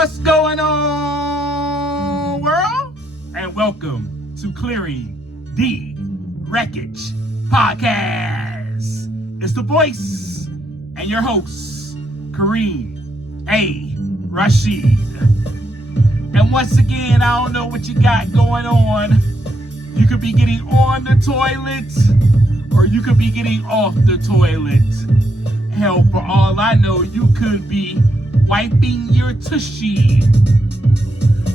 What's going on, world? And welcome to Clearing the Wreckage Podcast. It's the voice and your host, Kareem A. Rashid. And once again, I don't know what you got going on. You could be getting on the toilet, or you could be getting off the toilet. Hell, for all I know, you could be wiping your tushy.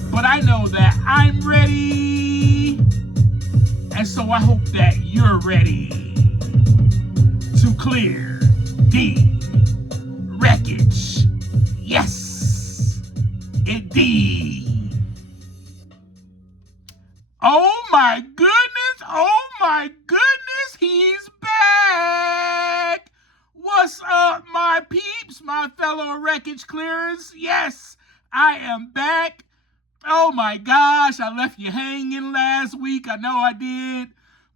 But I know that I'm ready, and so I hope that you're ready to clear the wreckage. Yes, indeed. Oh my goodness, he's back. What's up, my peeps, my fellow Wreckage Clearers? Yes, I am back. Oh my gosh, I left you hanging last week. I know I did,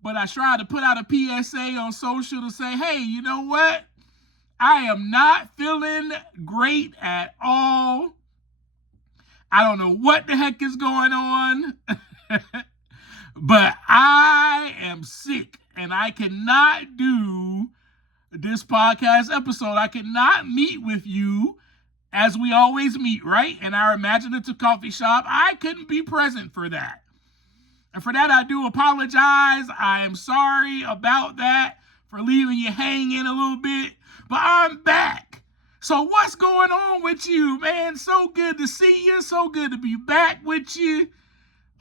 but I tried to put out a PSA on social to say, hey, you know what? I am not feeling great at all. I don't know what the heck is going on, but I am sick and I cannot do this podcast episode. I cannot meet with you as we always meet, right? In our imaginative coffee shop. I couldn't be present for that. And for that, I do apologize. I am sorry about that, for leaving you hanging a little bit. But I'm back. So what's going on with you, man? So good to see you. So good to be back with you.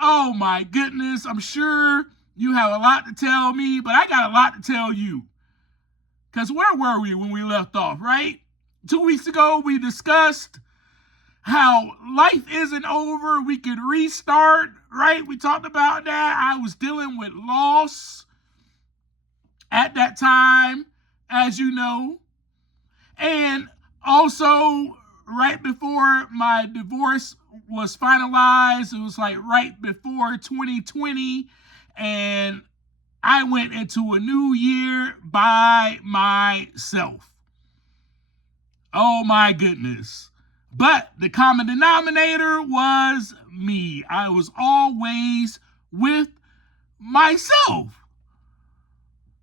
Oh my goodness. I'm sure you have a lot to tell me, but I got a lot to tell you. Because where were we when we left off, right? 2 weeks ago, we discussed how life isn't over. We could restart, right? We talked about that. I was dealing with loss at that time, as you know. And also, right before my divorce was finalized, it was like right before 2020. And I went into a new year by myself. Oh my goodness. But the common denominator was me. I was always with myself.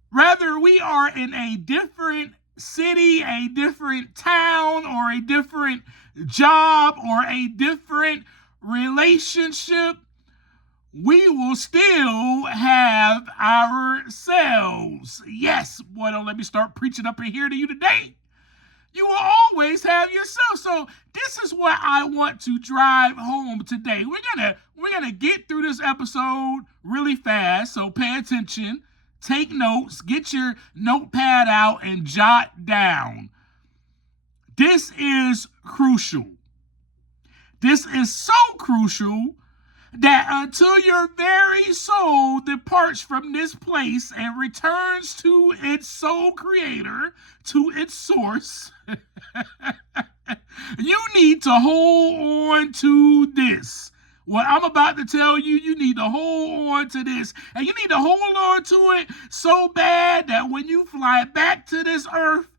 Whether we are in a different city, a different town, or a different job, or a different relationship, we will still have ourselves. Yes, boy, don't let me start preaching up in here to you today. You will always have yourself. So this is what I want to drive home today. We're gonna get through this episode really fast. So pay attention, take notes, get your notepad out, and jot down. This is crucial. This is so crucial that until your very soul departs from this place and returns to its soul creator, to its source, you need to hold on to this. What I'm about to tell you, you need to hold on to this. And you need to hold on to it so bad that when you fly back to this earth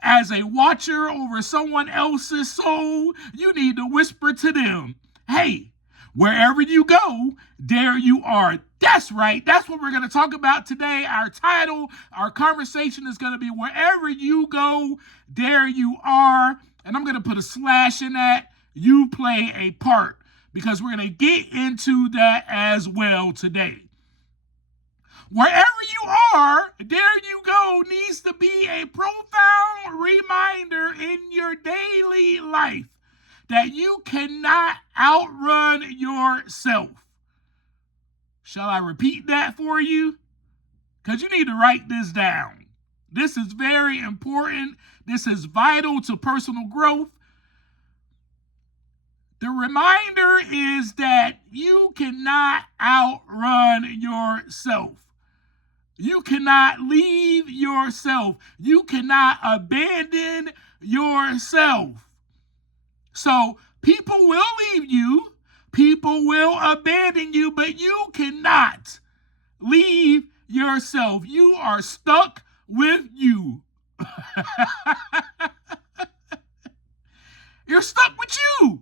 as a watcher over someone else's soul, you need to whisper to them, hey, wherever you go, there you are. That's right. That's what we're going to talk about today. Our title, our conversation is going to be wherever you go, there you are. And I'm going to put a slash in that. You play a part, because we're going to get into that as well today. Wherever you are, there you go needs to be a profound reminder in your daily life that you cannot outrun yourself. Shall I repeat that for you? Because you need to write this down. This is very important. This is vital to personal growth. The reminder is that you cannot outrun yourself. You cannot leave yourself. You cannot abandon yourself. So people will leave you, people will abandon you, but you cannot leave yourself. You are stuck with you. You're stuck with you.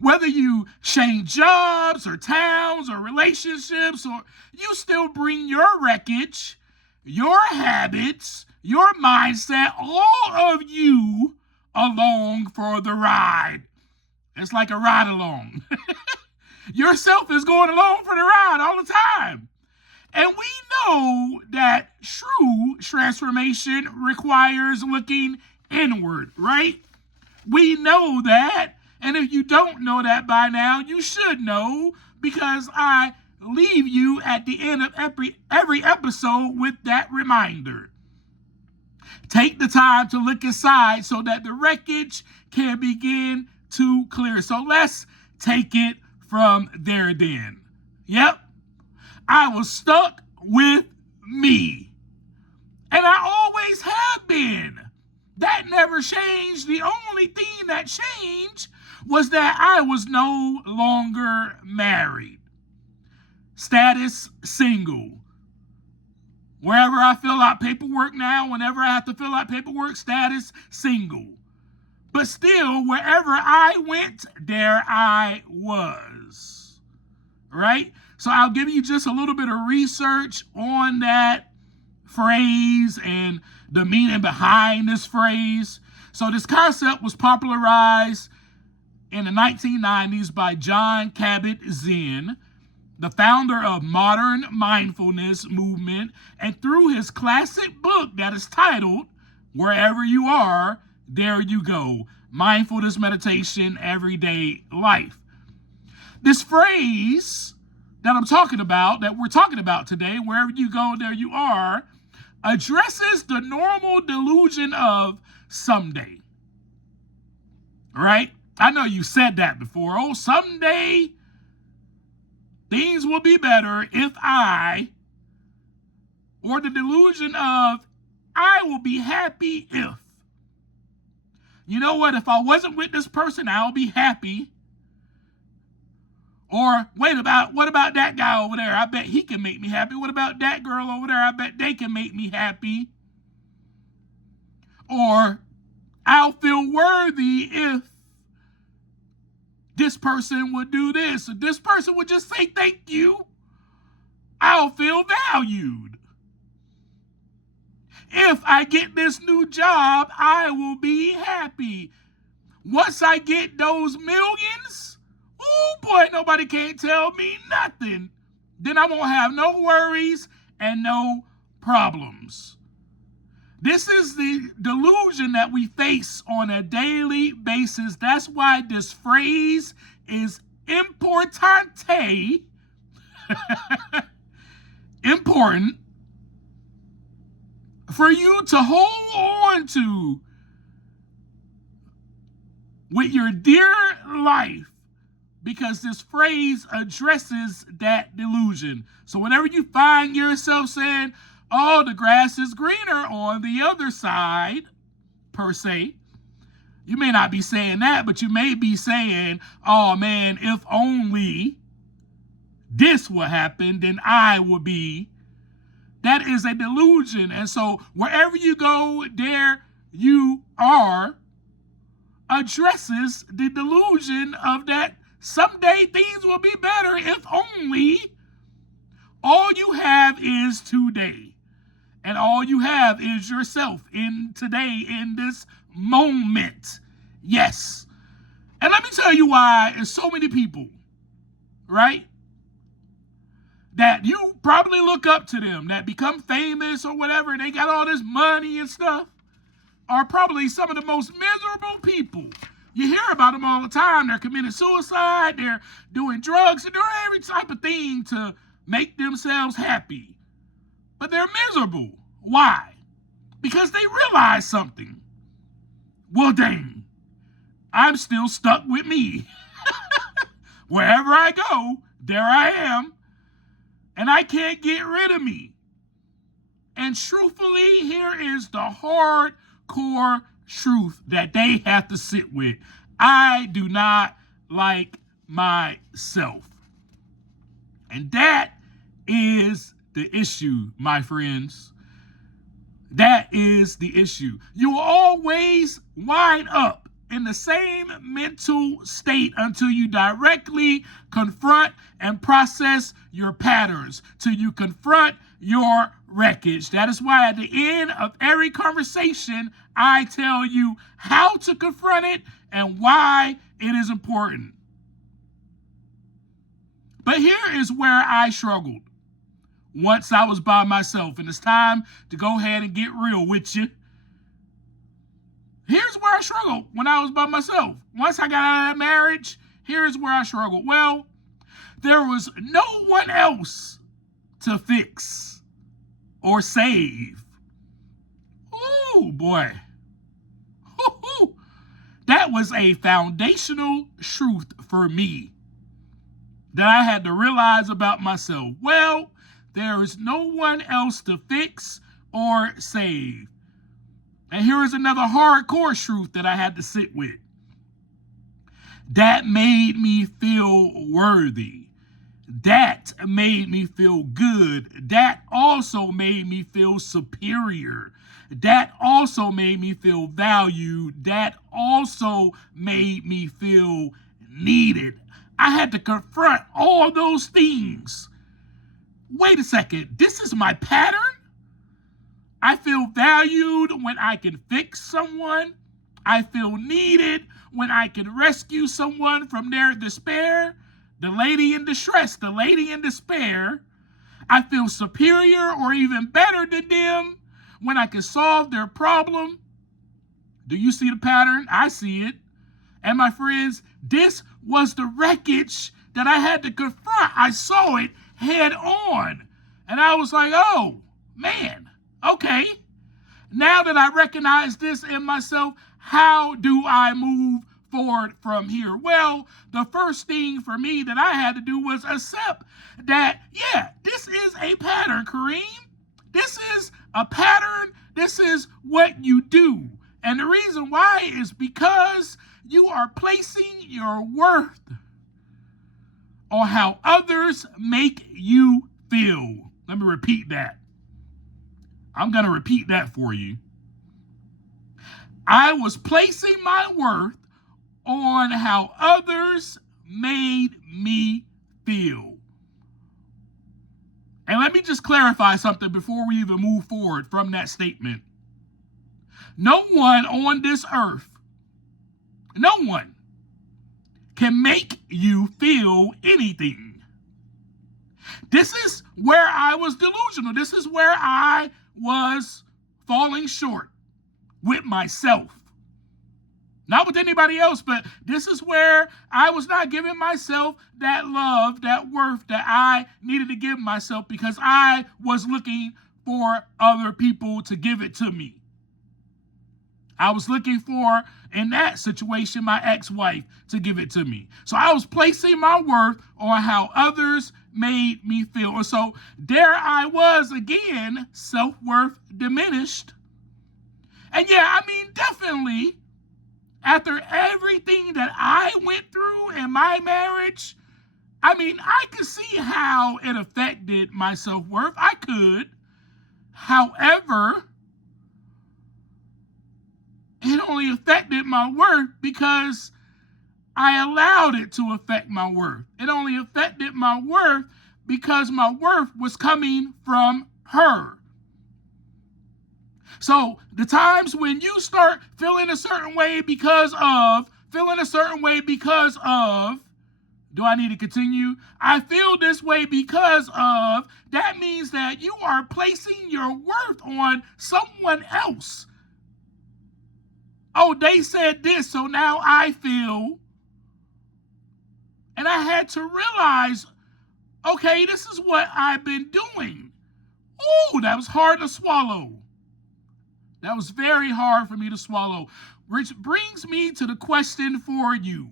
Whether you change jobs or towns or relationships, or you still bring your wreckage, your habits, your mindset, all of you along for the ride. It's like a ride along. Yourself is going along for the ride all the time. And we know that true transformation requires looking inward, right? We know that. And if you don't know that by now, you should know, because I leave you at the end of every episode with that reminder. Take the time to look inside so that the wreckage can begin to clear. So let's take it from there then. Yep. I was stuck with me. And I always have been. That never changed. The only thing that changed was that I was no longer married. Status single. Wherever I fill out paperwork now, whenever I have to fill out paperwork, status single. But still, wherever I went, there I was. Right? So I'll give you just a little bit of research on that phrase and the meaning behind this phrase. So this concept was popularized in the 1990s by John Kabat-Zinn, the founder of modern mindfulness movement, and through his classic book that is titled, Wherever You Are, There You Go, Mindfulness Meditation, Everyday Life. This phrase that I'm talking about, that we're talking about today, wherever you go, there you are, addresses the normal delusion of someday. Right? I know you said that before. Oh, someday things will be better if I, or the delusion of I will be happy if. You know what? If I wasn't with this person, I'll be happy. Or what about that guy over there? I bet he can make me happy. What about that girl over there? I bet they can make me happy. Or I'll feel worthy if this person would do this. If this person would just say thank you, I'll feel valued. If I get this new job, I will be happy. Once I get those millions, oh boy, nobody can't tell me nothing. Then I won't have no worries and no problems. This is the delusion that we face on a daily basis. That's why this phrase is importante, important for you to hold on to with your dear life, because this phrase addresses that delusion. So whenever you find yourself saying, oh, the grass is greener on the other side, per se, you may not be saying that, but you may be saying, oh man, if only this would happen, then I would be. That is a delusion. And so wherever you go, there you are, addresses the delusion of that someday things will be better if only all you have is today. And all you have is yourself in today, in this moment. Yes. And let me tell you why there's so many people, right, that you probably look up to them, that become famous or whatever, they got all this money and stuff, are probably some of the most miserable people. You hear about them all the time. They're committing suicide, they're doing drugs, and doing every type of thing to make themselves happy. But they're miserable. Why? Because they realize something. Well, dang, I'm still stuck with me. Wherever I go, there I am. And I can't get rid of me. And truthfully, here is the hardcore truth that they have to sit with. I do not like myself. And that is the issue, my friends. That is the issue. You will always wind up in the same mental state until you directly confront and process your patterns, till you confront your wreckage. That is why at the end of every conversation, I tell you how to confront it and why it is important. But here is where I struggled once I was by myself, and it's time to go ahead and get real with you. Here's where I struggled when I was by myself. Once I got out of that marriage, here's where I struggled. Well, there was no one else to fix or save. Oh boy. Ooh, that was a foundational truth for me that I had to realize about myself. Well, there is no one else to fix or save. And here is another hardcore truth that I had to sit with. That made me feel worthy. That made me feel good. That also made me feel superior. That also made me feel valued. That also made me feel needed. I had to confront all those things. Wait a second, this is my pattern? I feel valued when I can fix someone. I feel needed when I can rescue someone from their despair. The lady in distress, the lady in despair. I feel superior or even better than them when I can solve their problem. Do you see the pattern? I see it. And my friends, this was the wreckage that I had to confront. I saw it head on. And I was like, oh, man, okay. Now that I recognize this in myself, how do I move forward from here? Well, the first thing for me that I had to do was accept that, yeah, this is a pattern, Kareem. This is a pattern. This is what you do. And the reason why is because you are placing your worth on how others make you feel. Let me repeat that. I'm going to repeat that for you. I was placing my worth on how others made me feel. And let me just clarify something before we even move forward from that statement. No one on this earth, no one can make you feel anything. This is where I was delusional. This is where I was falling short with myself. Not with anybody else, but this is where I was not giving myself that love, that worth that I needed to give myself because I was looking for other people to give it to me. I was looking for, in that situation, my ex-wife to give it to me. So I was placing my worth on how others made me feel. And so there I was again, self-worth diminished. And yeah, I mean, definitely, after everything that I went through in my marriage, I mean, I could see how it affected my self-worth. I could. However, it only affected my worth because I allowed it to affect my worth. It only affected my worth because my worth was coming from her. So the times when you start feeling a certain way because of, do I need to continue? I feel this way because of, that means that you are placing your worth on someone else. Oh, they said this, so now I feel. And I had to realize, okay, this is what I've been doing. Ooh, that was hard to swallow. That was very hard for me to swallow. Which brings me to the question for you.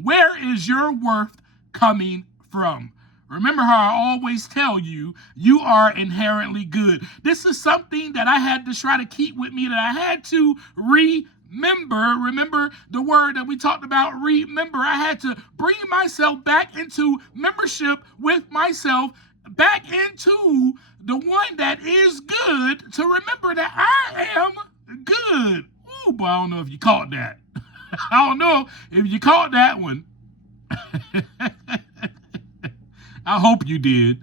Where is your worth coming from? Remember how I always tell you, you are inherently good. This is something that I had to try to keep with me, that I had to remember the word that we talked about, remember. I had to bring myself back into membership with myself, back into the one that is good, to remember that I am good. Ooh, boy, I don't know if you caught that. I don't know if you caught that one. I hope you did.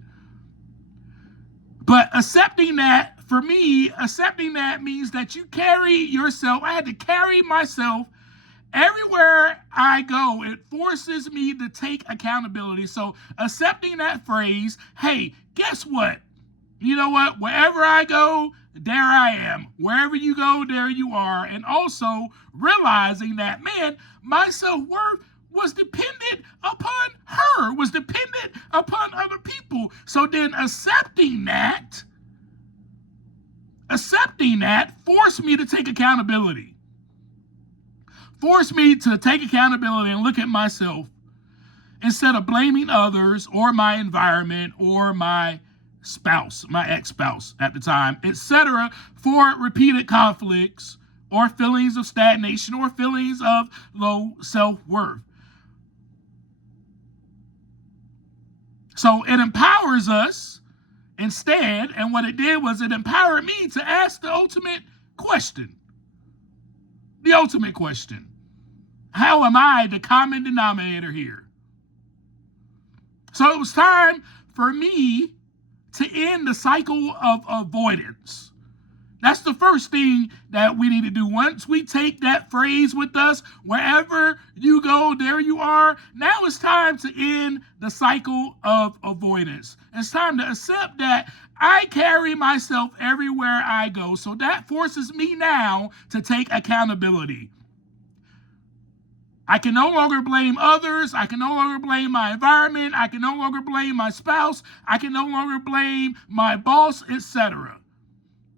But accepting that, for me, accepting that means that you carry yourself. I had to carry myself everywhere I go. It forces me to take accountability. So accepting that phrase, hey, guess what? You know what? Wherever I go, there I am. Wherever you go, there you are. And also realizing that, man, my self-worth was dependent upon her, was dependent upon other people. So then accepting that forced me to take accountability. Forced me to take accountability and look at myself instead of blaming others or my environment or my spouse, my ex-spouse at the time, etc., for repeated conflicts or feelings of stagnation or feelings of low self-worth. So it empowers us instead, and what it did was it empowered me to ask the ultimate question. The ultimate question. How am I the common denominator here? So it was time for me to end the cycle of avoidance. That's the first thing that we need to do. Once we take that phrase with us, wherever you go, there you are. Now it's time to end the cycle of avoidance. It's time to accept that I carry myself everywhere I go. So that forces me now to take accountability. I can no longer blame others. I can no longer blame my environment. I can no longer blame my spouse. I can no longer blame my boss, etc.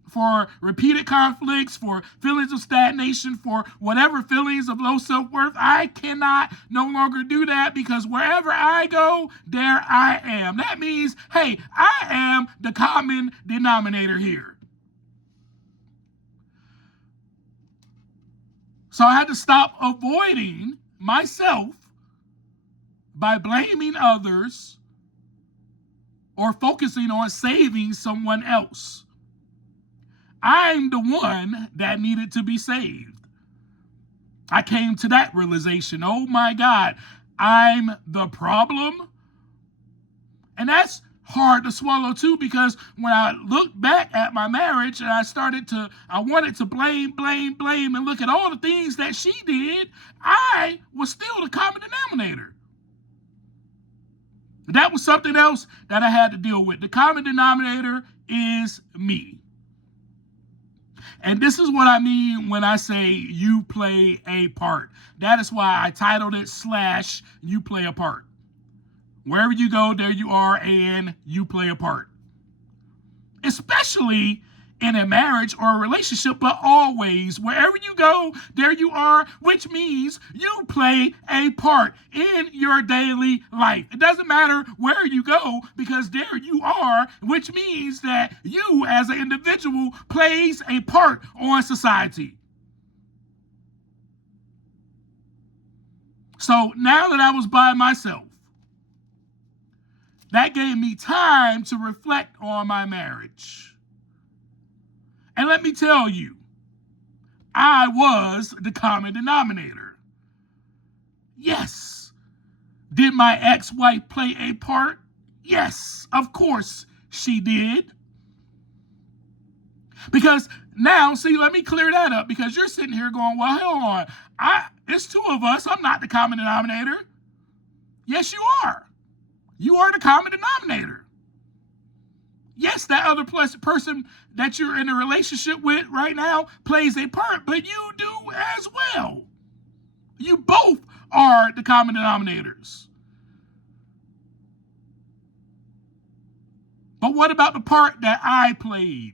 For repeated conflicts, for feelings of stagnation, for whatever feelings of low self-worth. I cannot no longer do that because wherever I go, there I am. That means, hey, I am the common denominator here. So I had to stop avoiding myself by blaming others or focusing on saving someone else. I'm the one that needed to be saved. I came to that realization. Oh my God, I'm the problem. And that's hard to swallow too, because when I look back at my marriage and I wanted to blame and look at all the things that she did, I was still the common denominator. That was something else that I had to deal with. The common denominator is me. And this is what I mean when I say you play a part. That is why I titled it / you play a part. Wherever you go, there you are, and you play a part. Especially in a marriage or a relationship, but always, wherever you go, there you are, which means you play a part in your daily life. It doesn't matter where you go, because there you are, which means that you as an individual plays a part on society. So now that I was by myself, that gave me time to reflect on my marriage. And let me tell you, I was the common denominator. Yes. Did my ex-wife play a part? Yes, of course she did. Because now, see, let me clear that up, because you're sitting here going, well, hold on. It's two of us. I'm not the common denominator. Yes, you are. You are the common denominator. Yes, that other person that you're in a relationship with right now plays a part, but you do as well. You both are the common denominators. But what about the part that I played?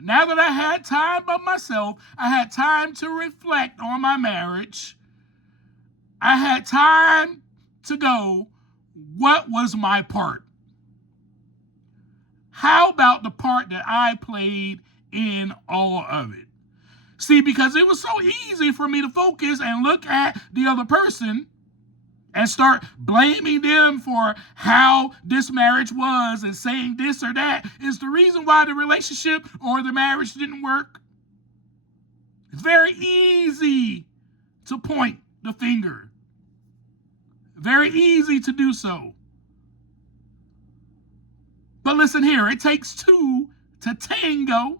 Now that I had time by myself, I had time to reflect on my marriage. I had time to go, what was my part? How about the part that I played in all of it? See, because it was so easy for me to focus and look at the other person and start blaming them for how this marriage was and saying this or that is the reason why the relationship or the marriage didn't work. It's very easy to point the finger. Very easy to do so. But listen here, it takes two to tango.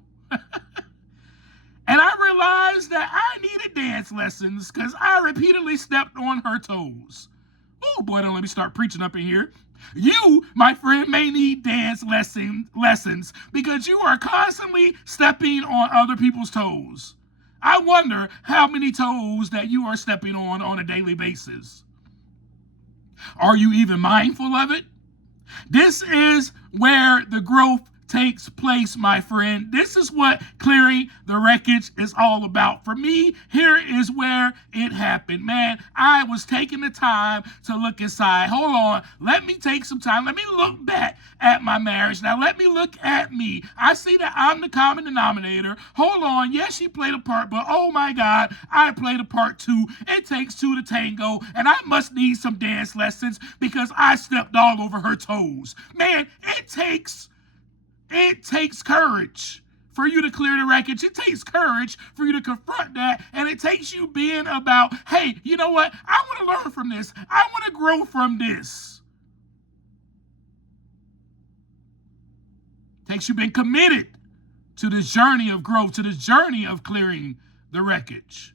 And I realized that I needed dance lessons because I repeatedly stepped on her toes. Oh boy, don't let me start preaching up in here. You, my friend, may need dance lessons because you are constantly stepping on other people's toes. I wonder how many toes that you are stepping on a daily basis. Are you even mindful of it? This is where the growth takes place, my friend. This is what clearing the wreckage is all about. For me, here is where it happened. Man, I was taking the time to look inside. Hold on. Let me take some time. Let me look back at my marriage. Now, let me look at me. I see that I'm the common denominator. Hold on. Yes, she played a part, but oh my God, I played a part too. It takes two to tango, and I must need some dance lessons because I stepped all over her toes. Man, it takes courage for you to clear the wreckage. It takes courage for you to confront that. And it takes you being about, hey, you know what? I want to learn from this. I want to grow from this. It takes you being committed to this journey of growth, to this journey of clearing the wreckage.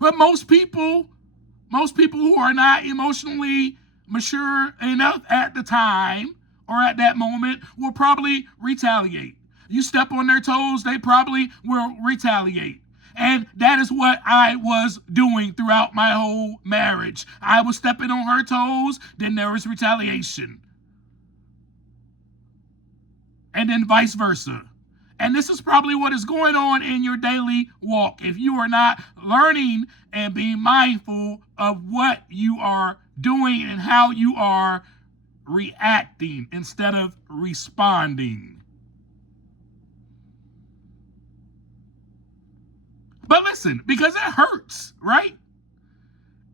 But most people who are not emotionally mature enough at the time or at that moment will probably retaliate. You step on their toes, they probably will retaliate. And that is what I was doing throughout my whole marriage. I was stepping on her toes, then there was retaliation. And then vice versa. And this is probably what is going on in your daily walk. If you are not learning and being mindful of what you are doing and how you are reacting instead of responding. But listen, because it hurts, right?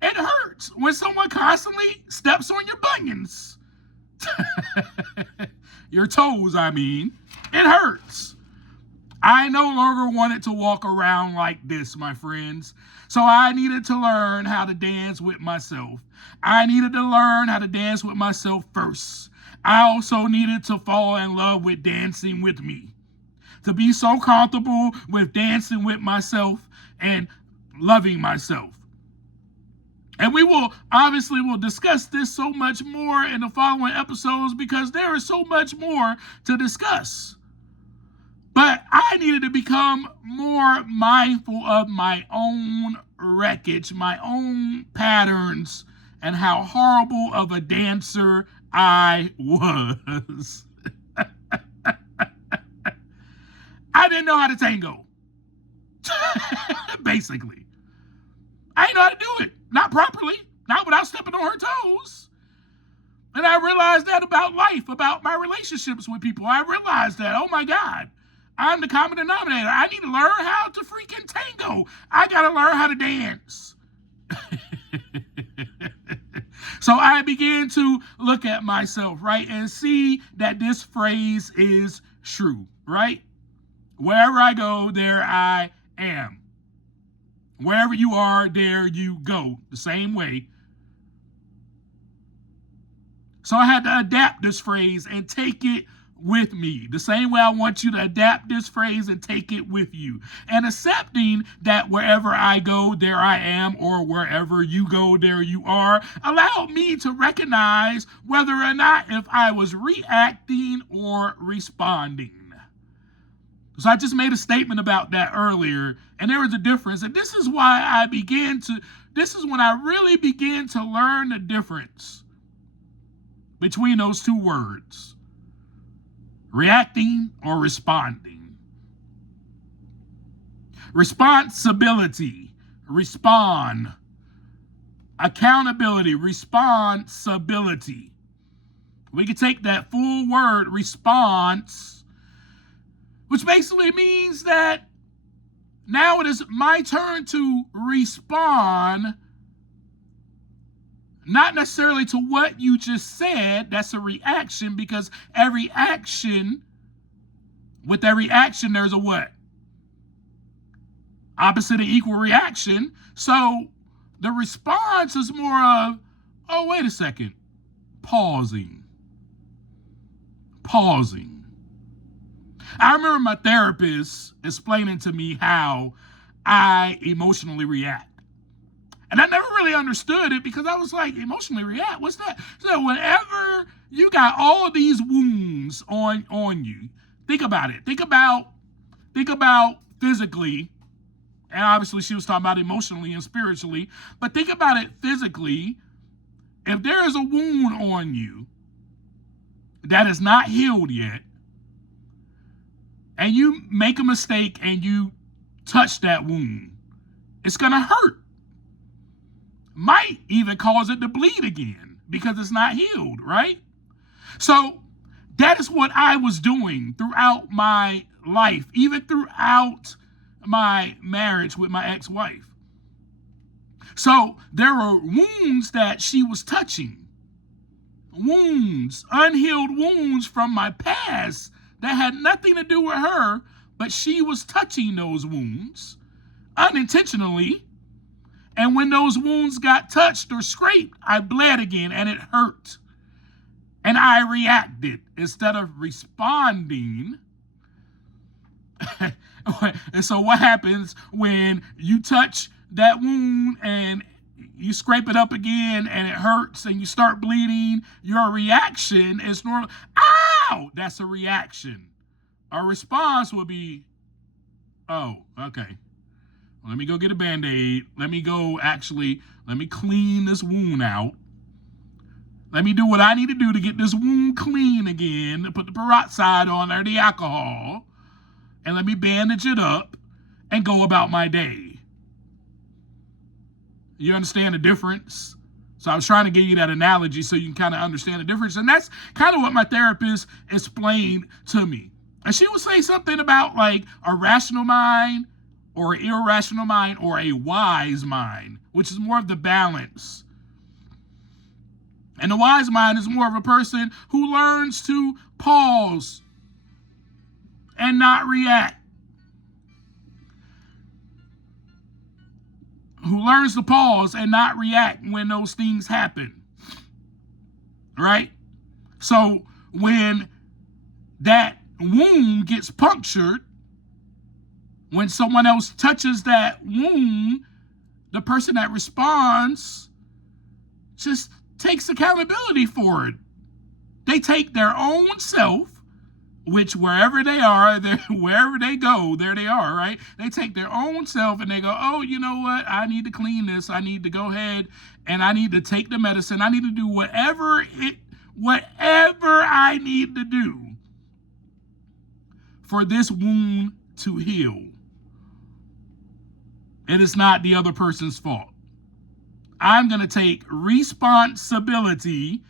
It hurts when someone constantly steps on your bunions. Your toes, I mean. It hurts. I no longer wanted to walk around like this, my friends. So I needed to learn how to dance with myself. I needed to learn how to dance with myself first. I also needed to fall in love with dancing with me. To be so comfortable with dancing with myself and loving myself. And we will discuss this so much more in the following episodes because there is so much more to discuss. But I needed to become more mindful of my own wreckage, my own patterns, and how horrible of a dancer I was. I didn't know how to tango. Basically. I didn't know how to do it. Not properly. Not without stepping on her toes. And I realized that about life, about my relationships with people. I realized that, oh my God. I'm the common denominator. I need to learn how to freaking tango. I got to learn how to dance. So I began to look at myself, right, and see that this phrase is true, right? Wherever I go, there I am. Wherever you are, there you go. The same way. So I had to adapt this phrase and take it with me. The same way I want you to adapt this phrase and take it with you. And accepting that wherever I go, there I am, or wherever you go, there you are, allowed me to recognize whether or not if I was reacting or responding. So I just made a statement about that earlier, and there was a difference. And this is when I really began to learn the difference between those two words. Reacting or responding. Responsibility, respond. Accountability, responsibility. We could take that full word, response, which basically means that now it is my turn to respond, not necessarily to what you just said. That's a reaction, because with every action, there's a what? Opposite of equal reaction. So the response is more of, oh, wait a second, pausing. I remember my therapist explaining to me how I emotionally react. And I never really understood it because I was like, emotionally react? What's that? So whenever you got all these wounds on you, think about it. Think about physically, and obviously she was talking about emotionally and spiritually, but think about it physically. If there is a wound on you that is not healed yet, and you make a mistake and you touch that wound, it's going to hurt. Might even cause it to bleed again because it's not healed, right? So that is what I was doing throughout my life, even throughout my marriage with my ex-wife. So there were wounds that she was touching, wounds, unhealed wounds from my past that had nothing to do with her, but she was touching those wounds unintentionally. And when those wounds got touched or scraped, I bled again and it hurt. And I reacted instead of responding. And so what happens when you touch that wound and you scrape it up again and it hurts and you start bleeding? Your reaction is normal. Ow! That's a reaction. Our response will be, oh, okay. Let me go get a Band-Aid. Let me clean this wound out. Let me do what I need to do to get this wound clean again. Put the peroxide on there, the alcohol. And let me bandage it up and go about my day. You understand the difference? So I was trying to give you that analogy so you can kind of understand the difference. And that's kind of what my therapist explained to me. And she would say something about like a rational mind, or an irrational mind, or a wise mind, which is more of the balance. And the wise mind is more of a person who learns to pause and not react. Who learns to pause and not react when those things happen. Right? So when that wound gets punctured, when someone else touches that wound, the person that responds just takes accountability for it. They take their own self, which wherever they are, wherever they go, there they are, right? They take their own self and they go, oh, you know what? I need to clean this. I need to go ahead and I need to take the medicine. I need to do whatever I need to do for this wound to heal. It is not the other person's fault. I'm going to take responsibility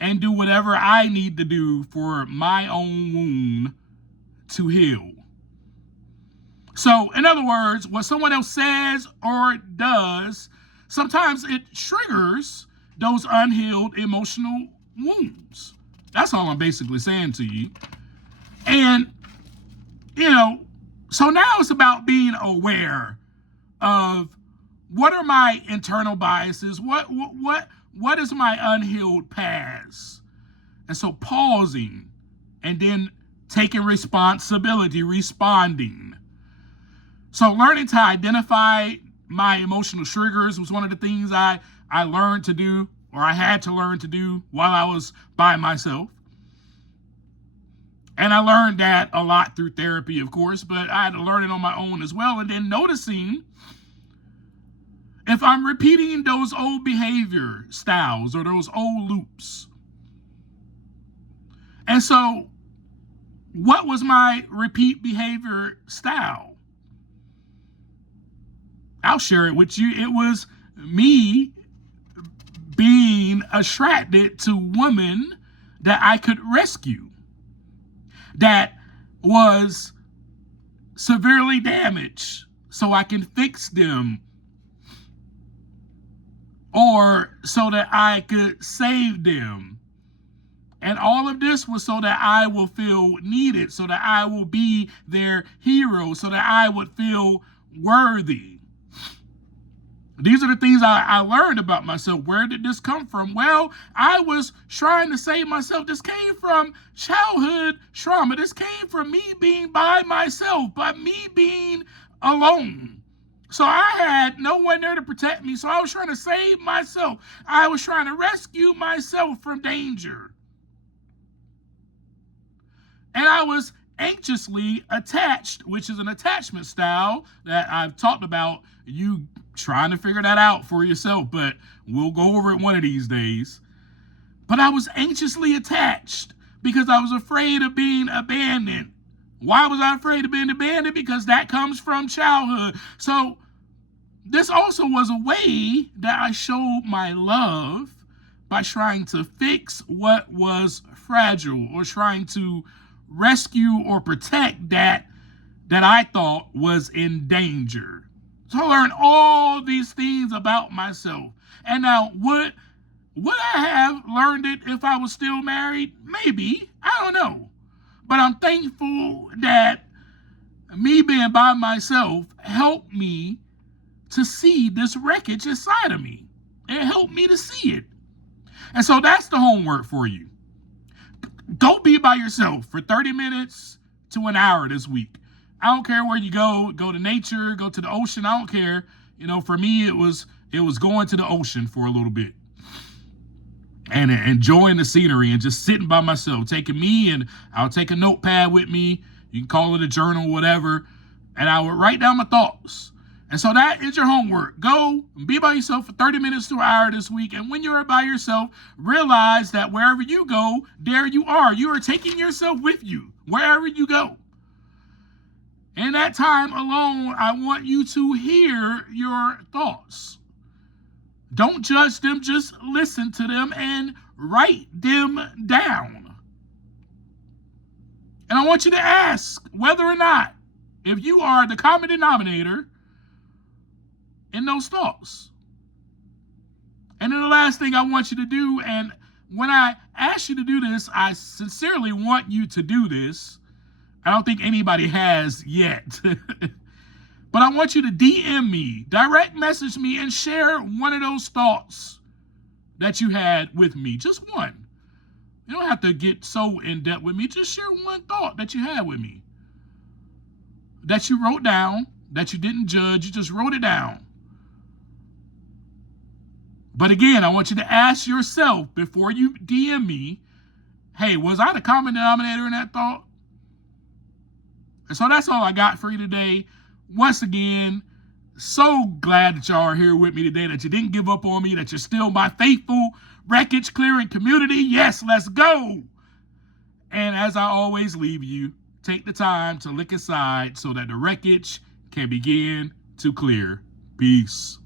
and do whatever I need to do for my own wound to heal. So, in other words, what someone else says or does, sometimes it triggers those unhealed emotional wounds. That's all I'm basically saying to you. And, so now it's about being aware of what are my internal biases, what is my unhealed past? And so pausing and then taking responsibility, responding. So learning to identify my emotional triggers was one of the things I learned to do, or I had to learn to do while I was by myself. And I learned that a lot through therapy, of course, but I had to learn it on my own as well. And then noticing if I'm repeating those old behavior styles or those old loops. And so, what was my repeat behavior style? I'll share it with you. It was me being attracted to women that I could rescue, that was severely damaged so I can fix them, or so that I could save them, And all of this was so that I will feel needed, so that I will be their hero, so that I would feel worthy. These are the things I learned about myself. Where did this come from? Well, I was trying to save myself. This came from childhood trauma. This came from me being by myself, by me being alone. So I had no one there to protect me. So I was trying to save myself. I was trying to rescue myself from danger. And I was anxiously attached, which is an attachment style that I've talked about. You trying to figure that out for yourself, but we'll go over it one of these days. But I was anxiously attached because I was afraid of being abandoned. Why was I afraid of being abandoned? Because that comes from childhood. So this also was a way that I showed my love by trying to fix what was fragile or trying to rescue or protect that I thought was in danger. So I learned all these things about myself. And now, would I have learned it if I was still married? Maybe. I don't know. But I'm thankful that me being by myself helped me to see this wreckage inside of me. It helped me to see it. And so that's the homework for you. Go be by yourself for 30 minutes to an hour this week. I don't care where you go to nature, go to the ocean. I don't care. You know, for me, it was going to the ocean for a little bit and enjoying the scenery and just sitting by myself, taking me, and I'll take a notepad with me. You can call it a journal, whatever. And I would write down my thoughts. And so that is your homework. Go and be by yourself for 30 minutes to an hour this week. And when you're by yourself, realize that wherever you go, there you are. You are taking yourself with you wherever you go. In that time alone, I want you to hear your thoughts. Don't judge them, just listen to them and write them down. And I want you to ask whether or not, if you are the common denominator in those thoughts. And then the last thing I want you to do, and when I ask you to do this, I sincerely want you to do this. I don't think anybody has yet. But I want you to DM me, direct message me, and share one of those thoughts that you had with me. Just one. You don't have to get so in depth with me. Just share one thought that you had with me. That you wrote down, that you didn't judge, you just wrote it down. But again, I want you to ask yourself before you DM me, hey, was I the common denominator in that thought? And so that's all I got for you today. Once again, so glad that y'all are here with me today, that you didn't give up on me, that you're still my faithful wreckage clearing community. Yes, let's go. And as I always leave you, take the time to look inside so that the wreckage can begin to clear. Peace.